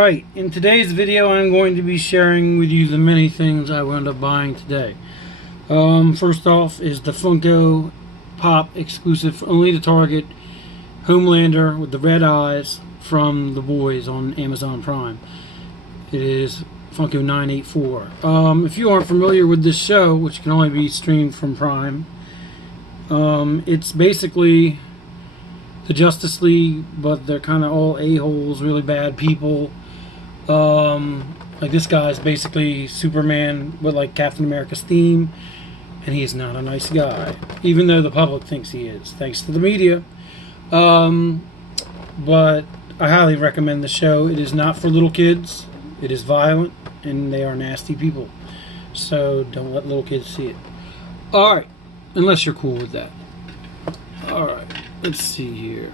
Alright, in today's video I'm going to be sharing with you the many things I wound up buying today. First off is the Funko Pop exclusive, only to Target, Homelander with the red eyes from The Boys on Amazon Prime. It is Funko 984. If you aren't familiar with this show, which can only be streamed from Prime, it's basically the Justice League, but they're kind of all a-holes, really bad people. Like this guy's basically Superman with like Captain America's theme, and he is not a nice guy, even though the public thinks he is, thanks to the media. But I highly recommend the show. It is not for little kids. It is violent, and they are nasty people. So don't let little kids see it. Alright, unless you're cool with that. Alright, let's see here.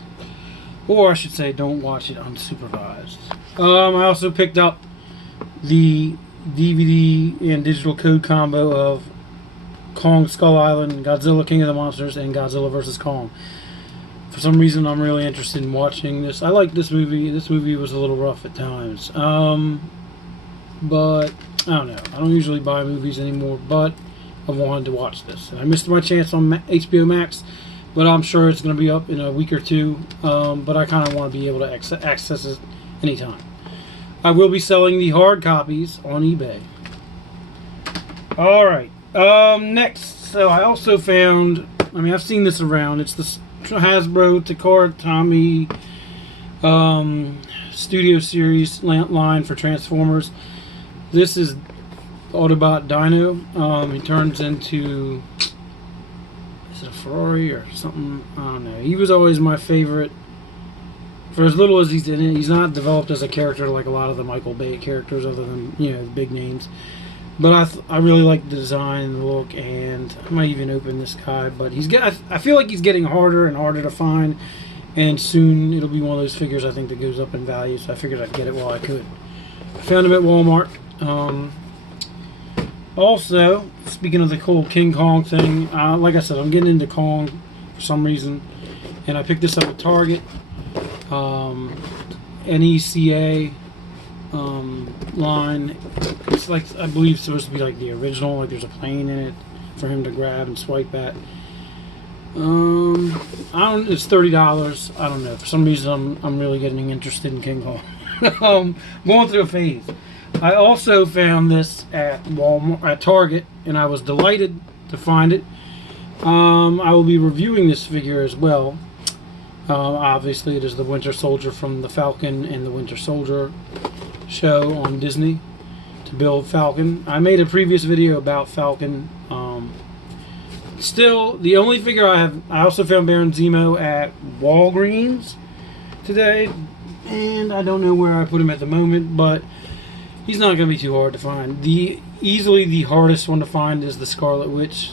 Or I should say, don't watch it unsupervised. I also picked up the DVD and digital code combo of Kong Skull Island, Godzilla King of the Monsters, and Godzilla vs. Kong. For some reason, I'm really interested in watching this. I like this movie. This movie was a little rough at times. But, I don't know. I don't usually buy movies anymore, but I wanted to watch this. And I missed my chance on HBO Max, but I'm sure it's going to be up in a week or two. But I kind of want to be able to access it anytime. I will be selling the hard copies on eBay. Alright. Next, so I also found, I've seen this around. It's the Hasbro Takara Tommy Studio Series line for Transformers. This is Autobot Dino. He turns into, is it a Ferrari or something? I don't know. He was always my favorite. For as little as he's in it, he's not developed as a character like a lot of the Michael Bay characters, other than, you know, the big names. But I really like the design and the look, and I might even open this guy. But I feel like he's getting harder and harder to find, and soon it'll be one of those figures I think that goes up in value. So I figured I'd get it while I could. I found him at Walmart. Also, speaking of the whole King Kong thing, like I said, I'm getting into Kong for some reason, and I picked this up at Target. NECA line. It's like, I believe, supposed to be like the original. Like there's a plane in it for him to grab and swipe at. It's $30. I don't know. For some reason, I'm really getting interested in King Kong. Going through a phase. I also found this at Walmart, at Target, and I was delighted to find it. I will be reviewing this figure as well. Obviously, it is the Winter Soldier from the Falcon and the Winter Soldier show on Disney to build Falcon. I made a previous video about Falcon. Still, the only figure I also found Baron Zemo at Walgreens today, and I don't know where I put him at the moment, but he's not going to be too hard to find. Easily the hardest one to find is the Scarlet Witch,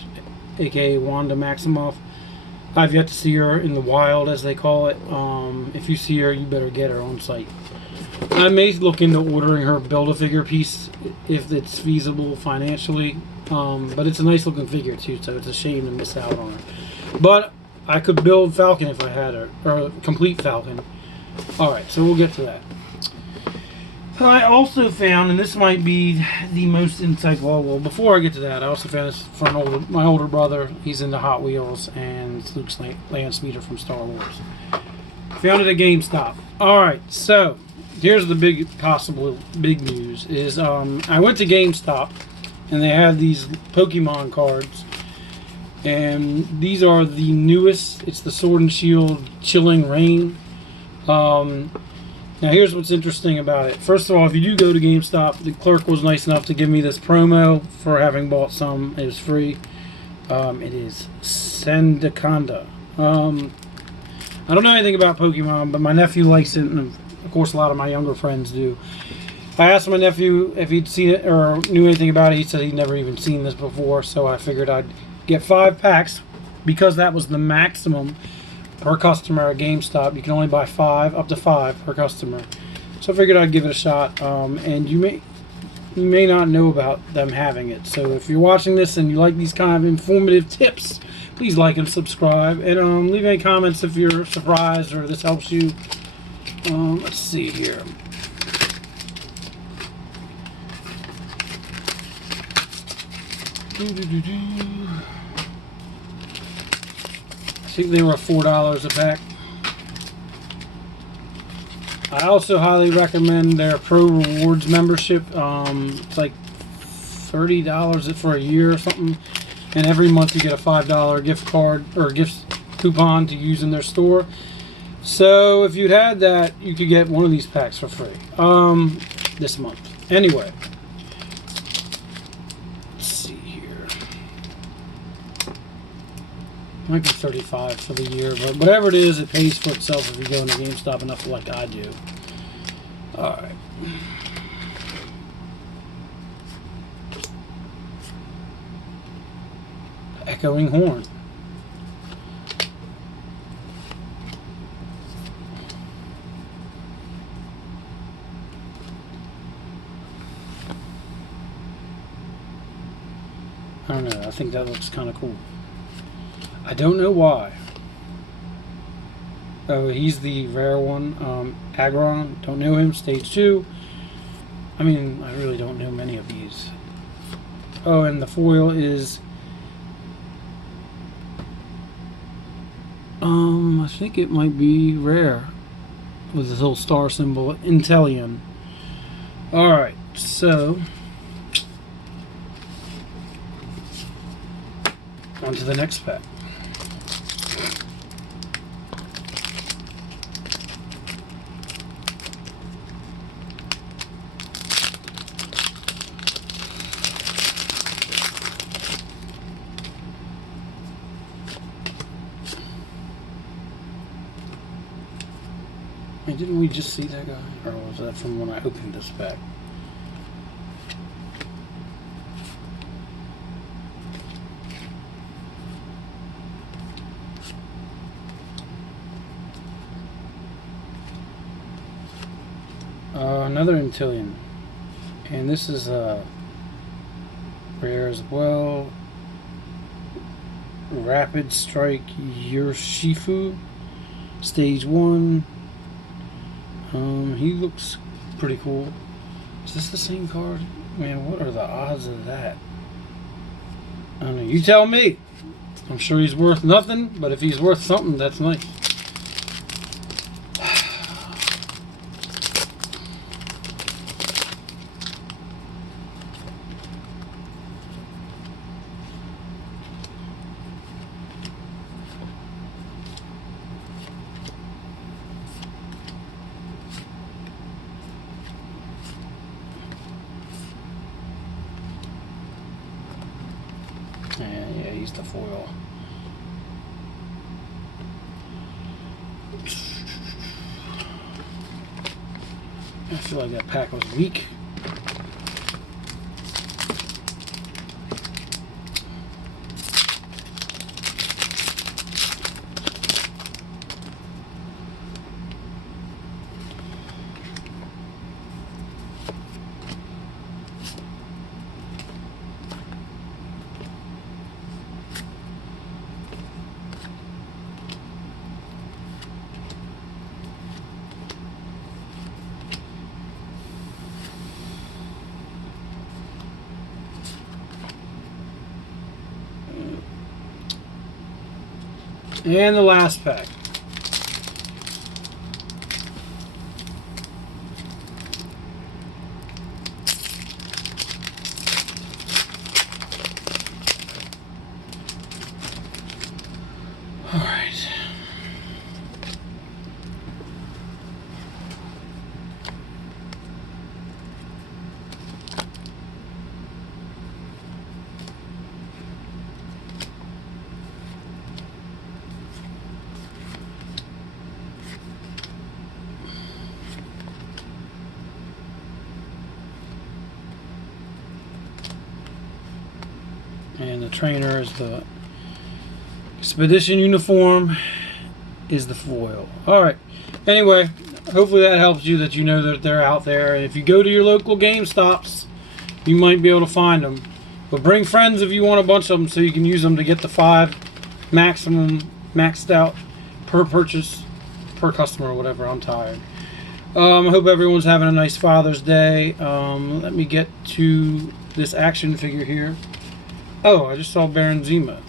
aka Wanda Maximoff. I've yet to see her in the wild, as they call it. If you see her, you better get her on site. I may look into ordering her Build-A-Figure piece if it's feasible financially. But it's a nice looking figure too, so it's a shame to miss out on her. But I could build Falcon if I had her, or complete Falcon. Alright, so we'll get to that. I also found, and this might be the most insightful, well, before I get to that, I also found this from my older brother. He's into Hot Wheels, and it's Luke's land speeder from Star Wars. Found it at GameStop. Alright, so here's the big news is I went to GameStop, and they had these Pokemon cards, and these are the newest. It's the Sword and Shield Chilling Reign. Now here's what's interesting about it. First of all, if you do go to GameStop, the clerk was nice enough to give me this promo for having bought some. It was free. It is Sandaconda. I don't know anything about Pokemon, but my nephew likes it, and of course a lot of my younger friends do. I asked my nephew if he'd seen it or knew anything about it. He said he'd never even seen this before, so I figured I'd get 5 packs because that was the maximum per customer at GameStop. You can only buy 5, up to 5 per customer. So I figured I'd give it a shot. And you may not know about them having it. So if you're watching this and you like these kind of informative tips, please like and subscribe. And leave any comments if you're surprised or this helps you. Let's see here. think they were $4 a pack. I also highly recommend their Pro Rewards membership. It's like $30 for a year or something, and every month you get a $5 gift card or gift coupon to use in their store. So if you'd had that, you could get one of these packs for free this month. Anyway, let's see here. Might be $35 for the year, but whatever it is, it pays for itself if you go into GameStop enough like I do. All right. Echoing horn. I don't know. I think that looks kind of cool. I don't know why. Oh, he's the rare one. Agron. Don't know him. Stage 2. I mean, I really don't know many of these. Oh, and the foil is... I think it might be rare. With this little star symbol. Intellion. Alright, so... on to the next pack. Hey, didn't we just see that guy? Or was that from when I opened this pack? Another Intellion, and this is rare as well. Rapid Strike Urshifu, Stage 1. He looks pretty cool. Is this the same card? Man, what are the odds of that? I don't know. You tell me. I'm sure he's worth nothing, but if he's worth something, that's nice. Yeah, he's the foil. I feel like that pack was weak. And the last pack. All right. And the trainer is the Expedition uniform, is the foil. Alright, anyway, hopefully that helps you, that you know that they're out there. And if you go to your local GameStops, you might be able to find them. But bring friends if you want a bunch of them, so you can use them to get the 5 maximum maxed out per purchase, per customer, or whatever. I'm tired. I hope everyone's having a nice Father's Day. Let me get to this action figure here. Oh, I just saw Baron Zemo.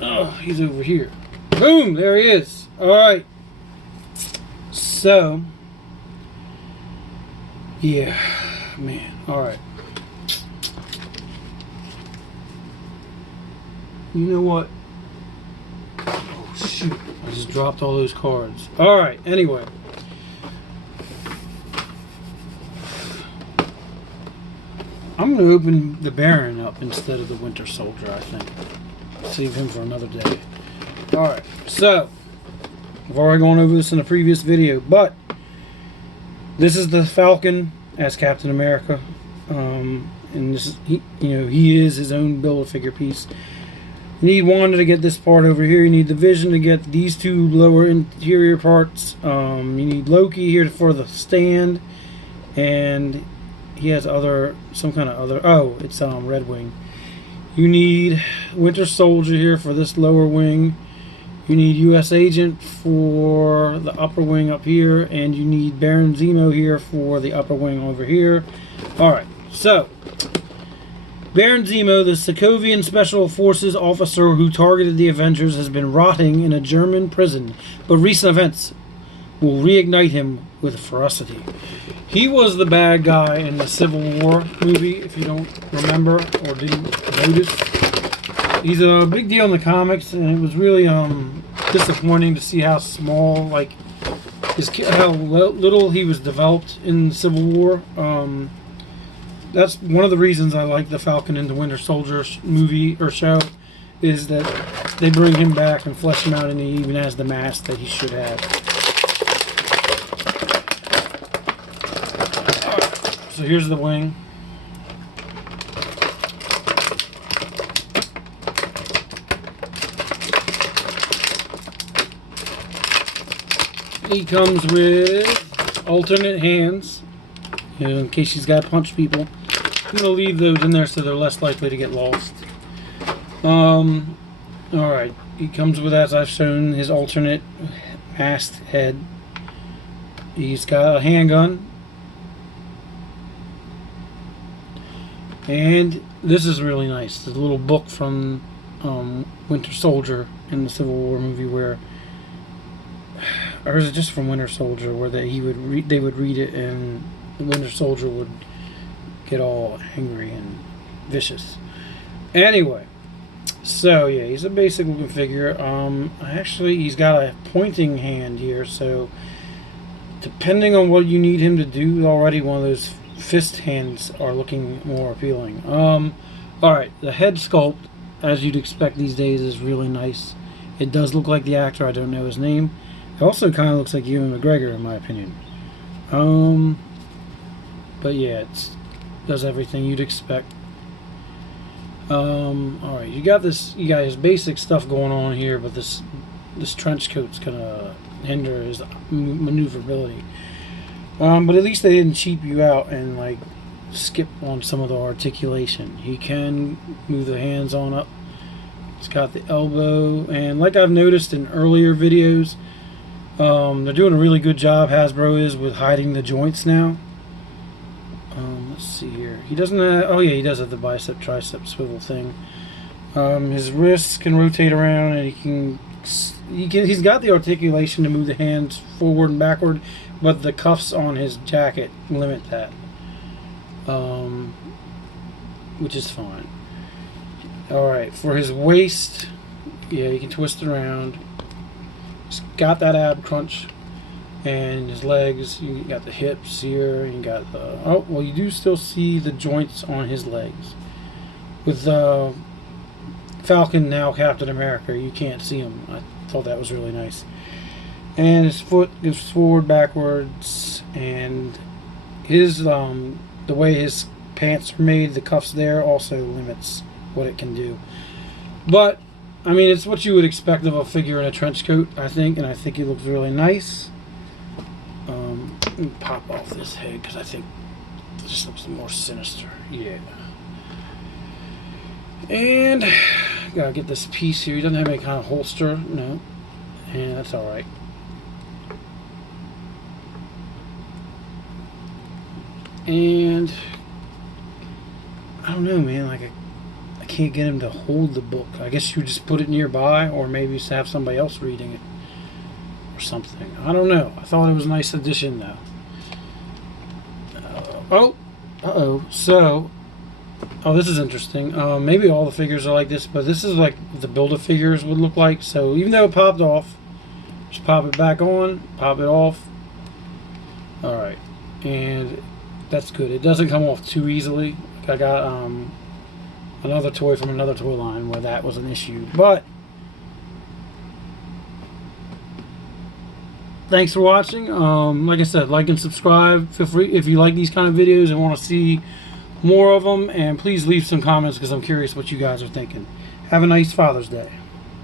Oh, he's over here. Boom! There he is. Alright. So, yeah. Man. Alright. You know what? Oh, shoot. I just dropped all those cards. Alright, anyway. I'm going to open the Baron up instead of the Winter Soldier, I think. Save him for another day. Alright, so I've already gone over this in a previous video, but this is the Falcon as Captain America. And this is, he is his own Build-A-Figure piece. You need Wanda to get this part over here. You need the Vision to get these two lower interior parts. You need Loki here for the stand. And he has some kind of other, oh, it's Red Wing. You need Winter Soldier here for this lower wing. You need U.S. Agent for the upper wing up here. And you need Baron Zemo here for the upper wing over here. Alright, so Baron Zemo, the Sokovian Special Forces officer who targeted the Avengers, has been rotting in a German prison. But recent events will reignite him with ferocity. He was the bad guy in the Civil War movie, if you don't remember or didn't notice. He's a big deal in the comics, and it was really disappointing to see how small, how little he was developed in the Civil War. That's one of the reasons I like the Falcon and the Winter Soldier movie or show, is that they bring him back and flesh him out, and he even has the mask that he should have. So here's the wing. He comes with alternate hands, in case he's got to punch people. I'm going to leave those in there so they're less likely to get lost. Alright, he comes with, as I've shown, his alternate masked head. He's got a handgun. And this is really nice. There's a little book from Winter Soldier in the Civil War movie, where, or is it just from Winter Soldier, where they would read it, and the Winter Soldier would get all angry and vicious. Anyway, so yeah, he's a basic looking figure. Actually, he's got a pointing hand here, so depending on what you need him to do, already one of those fist hands are looking more appealing. Alright, the head sculpt, as you'd expect these days, is really nice. It does look like the actor, I don't know his name. It also kind of looks like Ewan McGregor, in my opinion. But yeah, it does everything you'd expect. Alright, you got his basic stuff going on here, but this trench coat's gonna hinder his maneuverability. But at least they didn't cheap you out and skip on some of the articulation. He can move the hands on up. It's got the elbow, and like I've noticed in earlier videos, they're doing a really good job, Hasbro is, with hiding the joints now. Let's see here. He doesn't have, oh yeah, he does have the bicep tricep swivel thing. His wrists can rotate around, and he's got the articulation to move the hands forward and backward, but the cuffs on his jacket limit that, which is fine. Alright, for his waist, yeah, you can twist it around. He's got that ab crunch. And his legs, you got the hips here, you got the, oh, well, you do still see the joints on his legs. With Falcon, now Captain America, you can't see him. I thought that was really nice. And his foot goes forward, backwards, and his the way his pants are made, the cuffs there, also limits what it can do. But I mean, it's what you would expect of a figure in a trench coat, I think, and I think he looks really nice. Let me pop off this head because I think it just looks more sinister. Yeah. And gotta get this piece here. He doesn't have any kind of holster, no, and that's all right. And I don't know, man. can't get him to hold the book. I guess you just put it nearby, or maybe just have somebody else reading it or something. I don't know. I thought it was a nice addition, though. So, this is interesting. Maybe all the figures are like this, but this is like the Build-A-Figures would look like. So even though it popped off, just pop it back on, pop it off. Alright, and that's good. It doesn't come off too easily. I got another toy from another toy line where that was an issue. But thanks for watching. Like I said, like and subscribe. Feel free if you like these kind of videos and want to see more of them. And please leave some comments because I'm curious what you guys are thinking. Have a nice Father's Day.